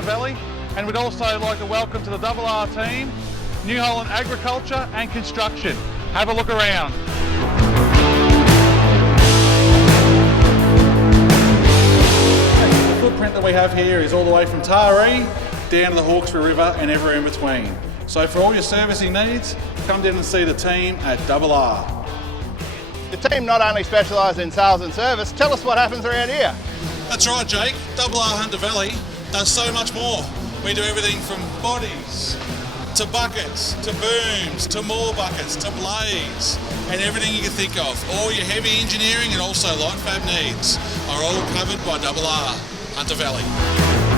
Hunter Valley, and we'd also like to welcome to the RR team, New Holland Agriculture and Construction. Have a look around. The footprint that we have here is all the way from Taree down to the Hawkesbury River and everywhere in between. So for all your servicing needs, come down and see the team at RR. The team not only specialise in sales and service, tell us what happens around here. That's right, Jake. RR Hunter Valley does so much more. We do everything from bodies to buckets to booms to more buckets to blades and everything you can think of. All your heavy engineering and also light fab needs are all covered by RR Hunter Valley.